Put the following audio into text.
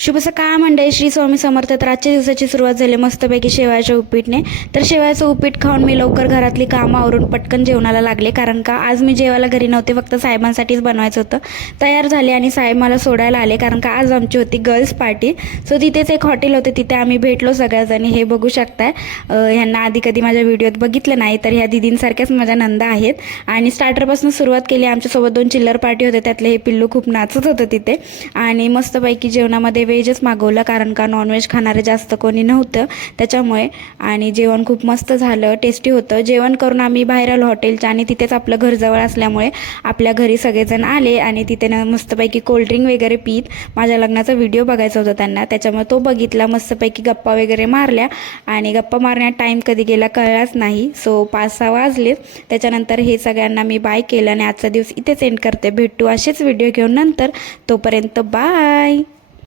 शुभ सकाळ मंडळी, श्री स्वामी समर्थ. तर आजच्या दिवसाची सुरुवात झाली मस्तपैकी शेवयाच्या उपीटने. तर शेवयाचं उपीट खाऊन मी लवकर घरातली कामं आवरून पटकन जेवणाला लागले, कारण का आज मी जेवायला घरी नव्हते, फक्त साहेबांसाठीच बनवायचं होतं. तयार झाले आणि साहेब मला सोडायला आले, कारण का आज आमची होती गर्ल्स पार्टी. सो तिथेच एक हॉटेल होते, तिथे आम्ही भेटलो सगळ्याजणी. हे बघू शकताय, ह्यांना आधी कधी माझ्या व्हिडिओत बघितलं नाही, तर ह्या दिदींसारख्याच माझ्या नंदा आहेत. आणि स्टार्टरपासून सुरुवात केली. आमच्यासोबत 2 चिल्लर पार्टी होते, त्यातले हे पिल्लू खूप नाचत होतं तिथे. आणि मस्तपैकी जेवणामध्ये व्हेजच मागवलं, कारण का नॉनव्हेज खाणारे जास्त कोणी नव्हतं त्याच्यामुळे. आणि जेवण खूप मस्त झालं, टेस्टी होतं. जेवण करून आम्ही बाहेर आलो हॉटेलच्या, आणि तिथेच आपलं घर जवळ असल्यामुळे आपल्या घरी सगळेजण आले. आणि तिथे ना मस्तपैकी कोल्ड्रिंक वगैरे पीत माझ्या लग्नाचा व्हिडिओ बघायचा होता त्यांना, त्याच्यामुळे तो बघितला. मस्तपैकी गप्पा वगैरे मारल्या, आणि गप्पा मारण्यात टाईम कधी गेला कळलाच नाही. सो 5-6 वाजले. त्याच्यानंतर हे सगळ्यांना मी बाय केलं, आणि आजचा दिवस इथेच एंड करते. भेटू असेच व्हिडिओ घेऊन नंतर. तोपर्यंत बाय.